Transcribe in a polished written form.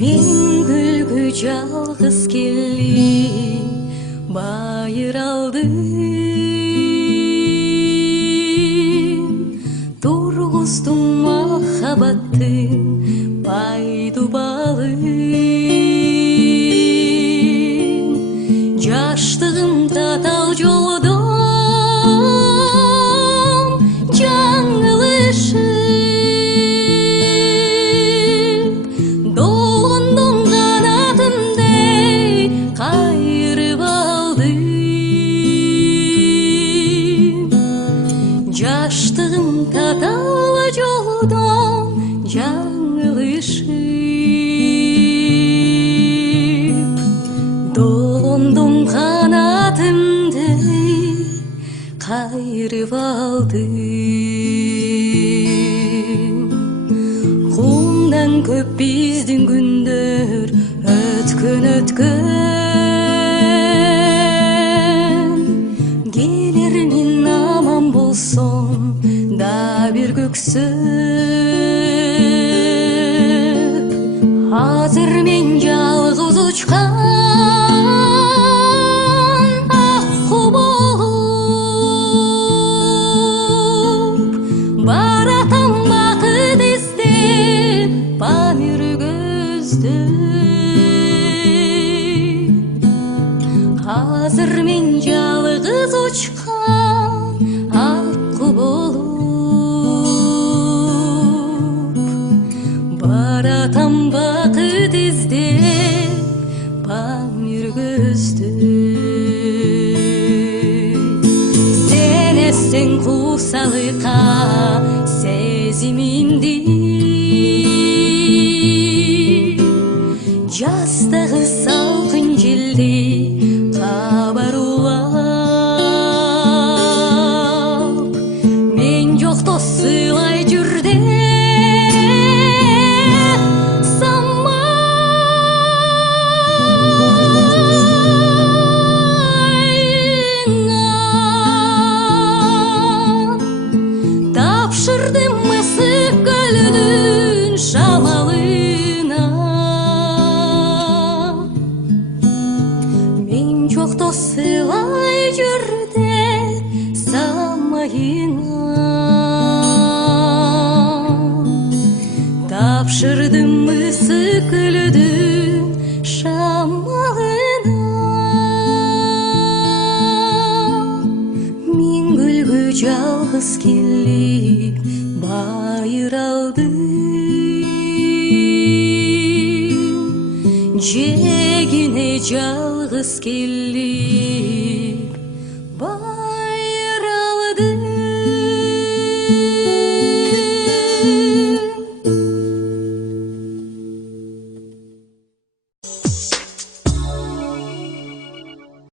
Мен күлгү жалгыз келип байыр алдым, тургуздум махабаттын пайду балын. Жаштыгым татал жолдон жаңылышып, долондон канатымдей кайрып алдым. Жаштыгым татал жолдон жаңылышып, долондон канатымдей кайрып алдым. Кумдан көп биздин күндөр өткөн. Келермин аман болсоң да бир көксөп, азыр мен жалгыз учкан акку болуп баратам бакыт издеп, памир көздөп. Азыр мен жалгыз учкан акку болуп баратам бакыт издеп, памир көздөп. Сен эстен кусалыкка сезимимди, жастагы салкын желди кабар улап, мен жокто сыйлай жүр деп самайыңа тапшырдым мысык көлүнүн шамалына. Мен жокто сыйлай жүр деп самайыңа тапшырдым мысык көлүнүн шамалына. Мен күлгү жалгыз келип байыр алдым, жегине жалгыз келип